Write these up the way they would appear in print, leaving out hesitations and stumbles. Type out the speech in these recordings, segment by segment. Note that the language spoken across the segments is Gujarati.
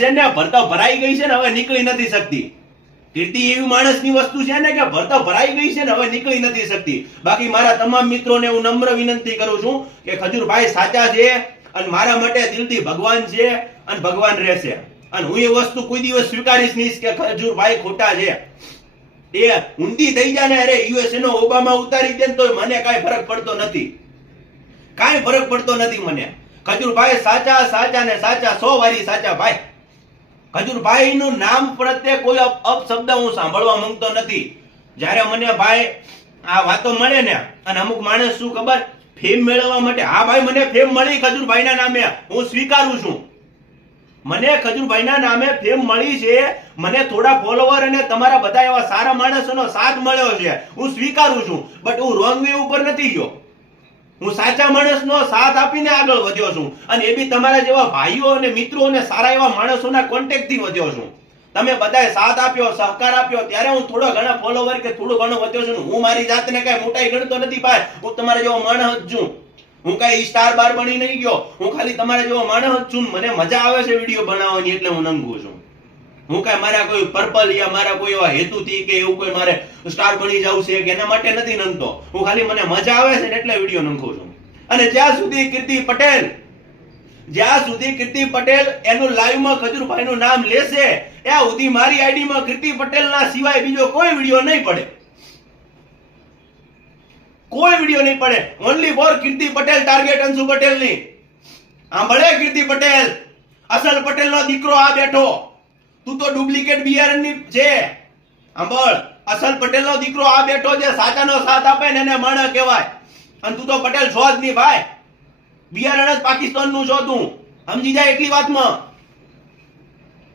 છે ને ભરતા ભરાઈ ગઈ છે ને હવે નીકળી નથી શકતી. કીર્તિ એવી માણસની વસ્તુ છે ને કે ભરતા ભરાઈ ગઈ છે ને હવે નીકળી નથી શકતી. બાકી મારા તમામ મિત્રોને હું નમ્ર વિનંતી કરું છું કે ખજૂરભાઈ સાચા છે અને મારા માટે દિલથી ભગવાન છે અને ભગવાન રહેશે. અને હું એ વસ્તુ કોઈ દિવસ સ્વીકારીશ નહીં કે ખજૂરભાઈ ખોટા છે. એ ઊંધી થઈ જાય ને અરે યુએસએ નો ઓબામા ઉતારી દે તો મને કાંઈ ફરક પડતો નથી. કાંઈ ફરક પડતો નથી મને. ખજૂરભાઈ સાચા સાચા ને સાચા 100 વારી સાચા ભાઈ. ખજૂરભાઈ નું નામ પ્રત્યે કોઈ અપશબ્દ હું સાંભળવા માંગતો નથી. જ્યારે મને ભાઈ આ વાતો મળે ને અને અમુક માણસ શું ખબર ફેમ મેળવવા માટે, હા ભાઈ મને ફેમ મળી ખજૂરભાઈના નામે, હું સ્વીકારું છું. મને ખજૂરભાઈના નામે ફેમ મળી છે, મને થોડા ફોલોવર અને તમારા બધા એવા સારા માણસોનો સાથ મળ્યો છે, હું સ્વીકારું છું. બટ હું રોંગ વે ઉપર નથી ગયો. હું સાચા માણસનો સાથ આપીને આગળ વધ્યો છું અને એ બી તમારા જેવા ભાઈઓ અને મિત્રો અને સારા એવા માણસોના કોન્ટેક્ટથી વધ્યો છું. તમે બધાએ સાથ આપ્યો, સહકાર આપ્યો, ત્યારે હું થોડો ઘણા ફોલોવર કે થોડું ઘણું વધ્યો છું. હું મારી જાતને કઈ મોટાઈ ગણતો નથી ભાઈ. હું તમારા જેવો માણસ જ છું. હું કઈ સ્ટાર બાર બની નહીં ગયો. હું ખાલી તમારા જેવો માણસ જ છું. મને મજા આવે છે વિડીયો બનાવવાની એટલે હું નંગું છું. હું કઈ મારા કોઈ પર્પલ યા મારા કોઈ એવા હેતુથી કે એવું કોઈ મારે સ્ટાર બની જવું છે કે એના માટે નથી નંગતો. હું ખાલી મને મજા આવે છે ને એટલે વિડીયો નંખું છું. અને જ્યાં સુધી કીર્તિ પટેલ એનું લાઈવમાં ખજૂરભાઈનું નામ લેશે ત્યાં સુધી મારી આઈડીમાં કીર્તિ પટેલના સિવાય બીજો કોઈ વિડીયો નહીં પડે. કોઈ વિડીયો નહીં પડે. Only for Kirti Patel target Anshu પટેલની. સાંભળે કીર્તિ પટેલ, અસલ પટેલનો દીકરો આ બેઠો. તું તો ડુપ્લિકેટ બિયારણની છે. સાંભળ, અસલ પટેલનો દીકરો આ બેઠો જે સાચાનો સાથ આપે ને એને માણસ કહેવાય. અને તું તો પટેલ છો જ નહીં ભાઈ. બિયારણ જ પાકિસ્તાનનું છો તું. સમજી જાય એટલી વાતમાં.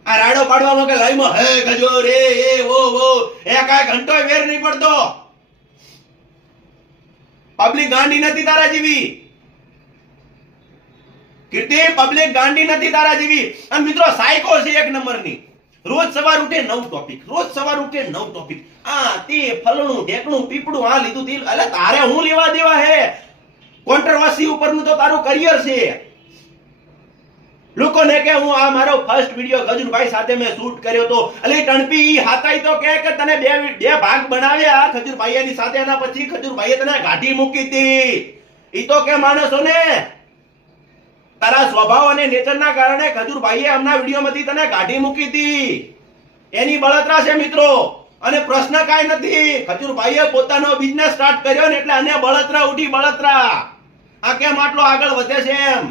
આ રાડો પાડવામાં કે લાઈવમાં હે ગજોર એ ઓ એ કાંઈ ઘંટોય વેર નહીં પડતો. પબ્લિક ગાંડી નથી તારા જેવી. કીર્તિ પબ્લિક ગાંડી નથી તારા જેવી. અને મિત્રો સાયકો છે એક નંબરની. રોજ સવાર ઉઠે નવ ટોપિક. આ તે ફલણું ઢેકણું પીપળું આ લીધું તે. અલે તારે હું લેવા દેવા હે? કોન્ટ્રોવર્સી ઉપરનું તો તારું કરિયર છે. લોકોને કે હું આ મારો ફર્સ્ટ વિડિયો ખજૂરભાઈ સાથે મેં શૂટ કર્યો તો. અલે ટણપી ઈ હાતાઈ તો કે તને બે ભાગ બનાવ્યા ખજૂરભાઈની સાથે. એના પછી ખજૂરભાઈએ તને ગાંઠી મૂકી હતી. ઈ તો કે માણસોને તારા સ્વભાવ અને નેચરના કારણે ખજૂરભાઈએ આમના વિડીયોમાંથી તને કાઢી મૂકી હતી. એની બળતરા છે મિત્રો. અને પ્રશ્ન કાંઈ નથી. ખજૂરભાઈએ પોતાનો બિઝનેસ સ્ટાર્ટ કર્યો ને એટલે આને બળતરા ઉઠી બળતરા. આ કેમ આટલો આગળ વધે છે એમ.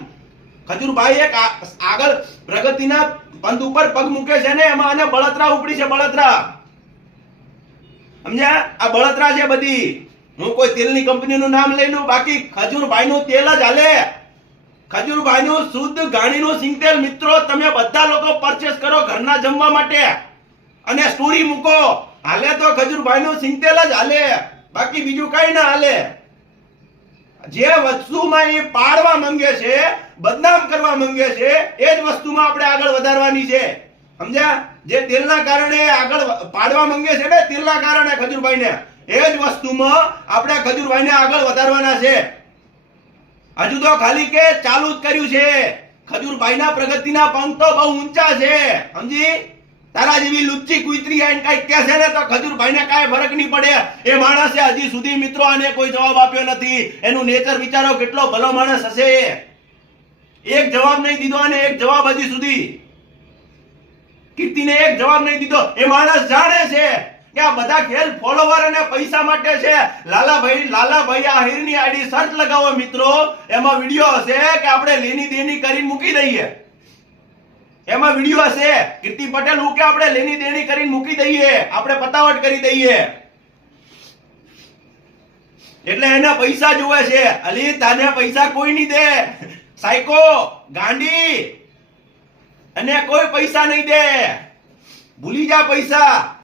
ખજૂરભાઈ એક આગળ પ્રગતિના પંથ ઉપર પગ મૂકે છે ને એમાં આને બળતરા ઉપડી છે. બળતરા સમજ્યા? આ બળતરા છે બધી. હું કોઈ તેલની કંપનીનું નામ લઈ લઉં, બાકી ખજૂરભાઈનું તેલ જ હાલે. ખજૂરભાઈનું શુદ્ધ ગાણીનું સિંગતેલ મિત્રો તમે બધા લોકો પરચેસ કરો ઘરના જમવા માટે અને સ્ટોરી મૂકો. હાલે તો ખજૂરભાઈનું સિંગતેલ જ હાલે, બાકી બીજું કઈ ના હાલે. જે વસ્તુમાં એ પાડવા માંગે છે, બદનામ કરવા માંગે છે, એ જ વસ્તુમાં આપણે આગળ વધારવાની છે. સમજ્યા? જે તેલના કારણે આગળ પાડવા માંગે છે ને, તેલના કારણે ખજૂરભાઈને, એ જ વસ્તુમાં આપણે ખજૂરભાઈને આગળ વધારવાના છે. હજુ તો ખાલી કે ચાલુ જ કર્યું છે. ખજૂરભાઈના પ્રગતિના પંખ તો બહુ ઊંચા છે. સમજી? તારા જેવી લુચ્ચી કુતરી આઈને કઈ કહે છે ને તો ખજૂરભાઈને કાંઈ ફરક નહીં પડે. એ માણસે હજી સુધી મિત્રો આને કોઈ જવાબ આપ્યો નથી. એનું નેચર વિચારો કેટલો ભલો માણસ હશે. એક જવાબ નહીં દીધો અને એક જવાબ હજી સુધી કીર્તિને એક જવાબ નહીં દીધો. એ માણસ જાણે છે કે આ બધા ખેલ ફોલોવર અને પૈસા માટે છે. લાલાભાઈ આહિરની આઈડી સર્ચ લગાવો મિત્રો, એમાં વિડિયો હશે કે આપણે લેની દેની કરીને મૂકી દઈએ. એમાં વિડિયો હશે કીર્તિ પટેલ હું કે આપણે લેની દેની કરીને મૂકી દઈએ, આપણે પતાવટ કરી દઈએ. એટલે એના પૈસા જોવે છે. અલી તને પૈસા કોઈ નહીં દે. સાયકો ગાંડી અને કોઈ પૈસા નહીં દે. ભૂલી જા પૈસા.